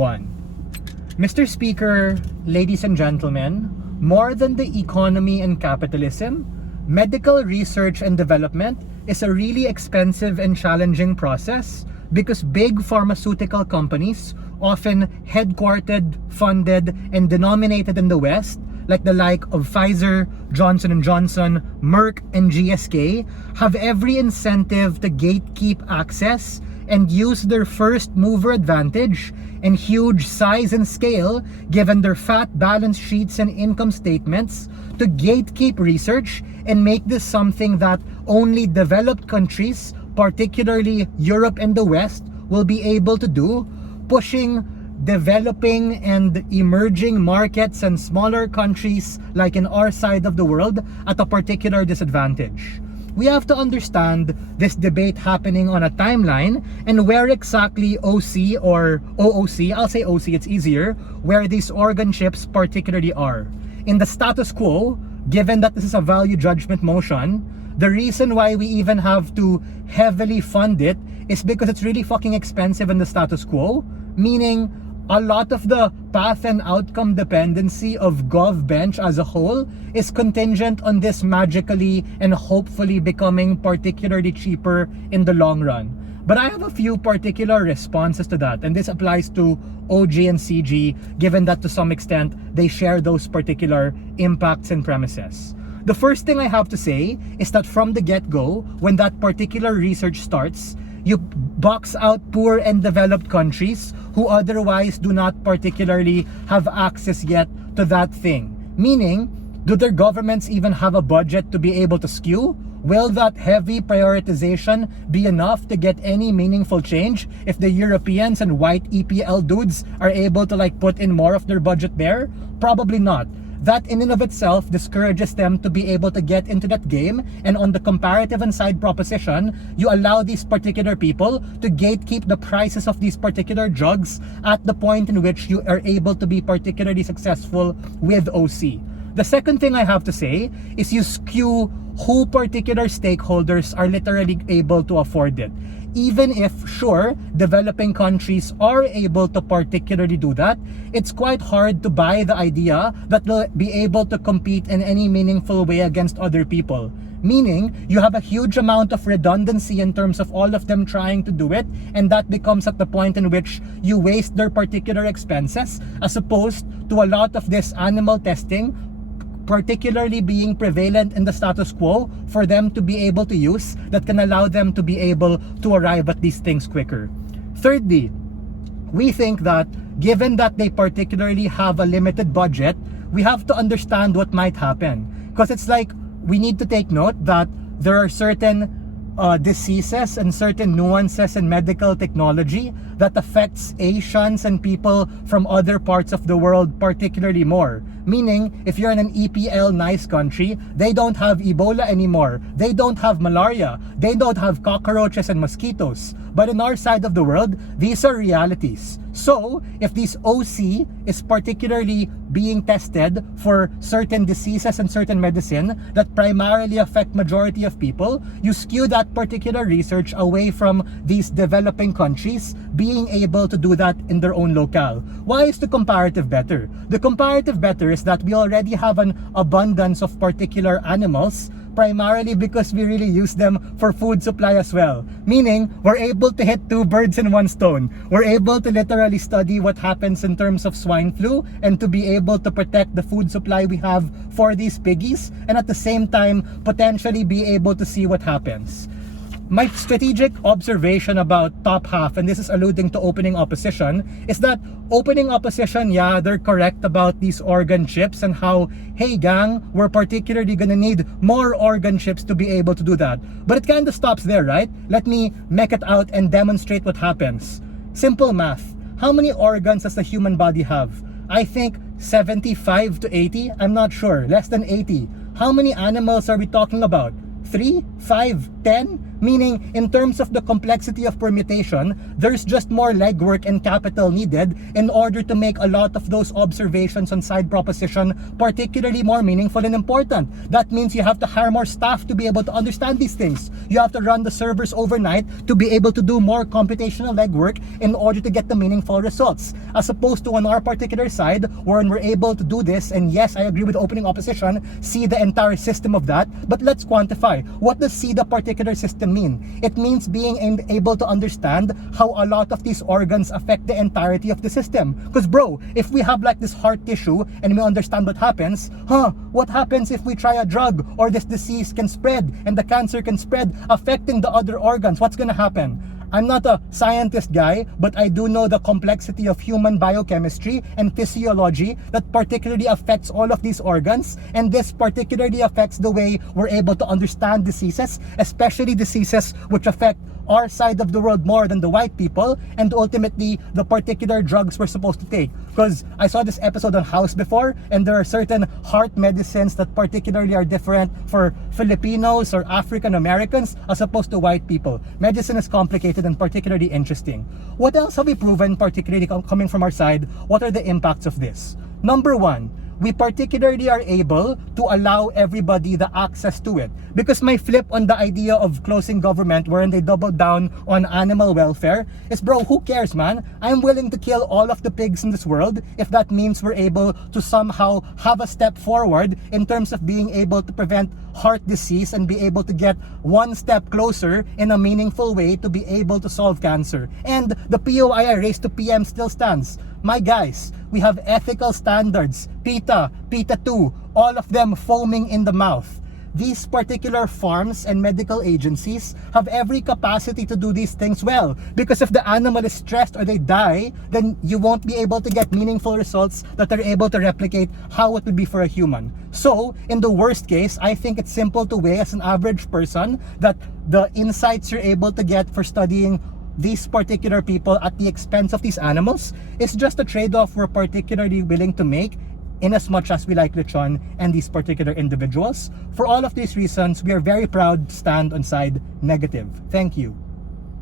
1. Mr. Speaker, ladies and gentlemen, more than the economy and capitalism, medical research and development is a really expensive and challenging process because big pharmaceutical companies, often headquartered, funded, and denominated in the West, like the like of Pfizer, Johnson & Johnson, Merck, and GSK, have every incentive to gatekeep access and use their first mover advantage and huge size and scale, given their fat balance sheets and income statements, to gatekeep research and make this something that only developed countries, particularly Europe and the West, will be able to do, pushing developing and emerging markets and smaller countries like in our side of the world at a particular disadvantage. We have to understand this debate happening on a timeline and where exactly OC or OOC, I'll say OC, it's easier, where these organ chips particularly are. In the status quo, given that this is a value judgment motion, the reason why we even have to heavily fund it is because it's really fucking expensive in the status quo, meaning a lot of the path and outcome dependency of GovBench as a whole is contingent on this magically and hopefully becoming particularly cheaper in the long run. But I have a few particular responses to that, and this applies to OG and CG, given that to some extent they share those particular impacts and premises. The first thing I have to say is that from the get-go, when that particular research starts, you box out poor and developed countries who otherwise do not particularly have access yet to that thing. Meaning, do their governments even have a budget to be able to skew? Will that heavy prioritization be enough to get any meaningful change if the Europeans and white EPL dudes are able to put in more of their budget there? Probably not. That in and of itself discourages them to be able to get into that game, and on the comparative and side proposition, you allow these particular people to gatekeep the prices of these particular drugs at the point in which you are able to be particularly successful with OC. The second thing I have to say is you skew who particular stakeholders are literally able to afford it. Even if, sure, developing countries are able to particularly do that, it's quite hard to buy the idea that they'll be able to compete in any meaningful way against other people. Meaning, you have a huge amount of redundancy in terms of all of them trying to do it, and that becomes at the point in which you waste their particular expenses, as opposed to a lot of this animal testing particularly being prevalent in the status quo for them to be able to use that can allow them to be able to arrive at these things quicker. Thirdly, we think that given that they particularly have a limited budget, we have to understand what might happen. Because it's like we need to take note that there are certain diseases and certain nuances in medical technology that affects Asians and people from other parts of the world particularly more. Meaning, if you're in an EPL nice country, they don't have Ebola anymore. They don't have malaria. They don't have cockroaches and mosquitoes. But in our side of the world, these are realities. So, if this OC is particularly being tested for certain diseases and certain medicine that primarily affect majority of people, you skew that particular research away from these developing countries being able to do that in their own locale. Why is the comparative better? The comparative better is that we already have an abundance of particular animals, primarily because we really use them for food supply as well. Meaning, we're able to hit two birds in one stone. We're able to literally study what happens in terms of swine flu and to be able to protect the food supply we have for these piggies, and at the same time, potentially be able to see what happens. My strategic observation about top half, and this is alluding to opening opposition, is that opening opposition, yeah, they're correct about these organ chips and how, hey gang, we're particularly gonna need more organ chips to be able to do that. But it kind of stops there, right? Let me make it out and demonstrate what happens. Simple math. How many organs does the human body have? I think 75 to 80, I'm not sure, less than 80. How many animals are we talking about? 3, 5, 10? Meaning, in terms of the complexity of permutation, there's just more legwork and capital needed in order to make a lot of those observations on side proposition particularly more meaningful and important. That means you have to hire more staff to be able to understand these things. You have to run the servers overnight to be able to do more computational legwork in order to get the meaningful results. As opposed to on our particular side, wherein we're able to do this, and yes, I agree with the opening opposition, see the entire system of that, but let's quantify. What does see the particular system mean? It means being able to understand how a lot of these organs affect the entirety of the system. Because bro, if we have like this heart tissue and we understand what happens, what happens if we try a drug or this disease can spread and the cancer can spread affecting the other organs? What's gonna happen? I'm not a scientist guy, but I do know the complexity of human biochemistry and physiology that particularly affects all of these organs, and this particularly affects the way we're able to understand diseases, especially diseases which affect our side of the world more than the white people, and ultimately the particular drugs we're supposed to take. Because I saw this episode on House before, and there are certain heart medicines that particularly are different for Filipinos or African Americans as opposed to white people. Medicine is complicated and particularly interesting. What else have we proven, particularly coming from our side? What are the impacts of this? Number one, we particularly are able to allow everybody the access to it. Because my flip on the idea of closing government wherein they doubled down on animal welfare is, bro, who cares, man? I'm willing to kill all of the pigs in this world if that means we're able to somehow have a step forward in terms of being able to prevent heart disease and be able to get one step closer in a meaningful way to be able to solve cancer. And the POI raised to PM still stands. My guys, we have ethical standards, PETA, PETA 2, all of them foaming in the mouth. These particular farms and medical agencies have every capacity to do these things well. Because if the animal is stressed or they die, then you won't be able to get meaningful results that are able to replicate how it would be for a human. So, in the worst case, I think it's simple to weigh as an average person that the insights you're able to get for studying these particular people at the expense of these animals is just a trade-off we're particularly willing to make in as much as we like lechon and these particular individuals. For all of these reasons, we are very proud to stand on side negative. Thank you.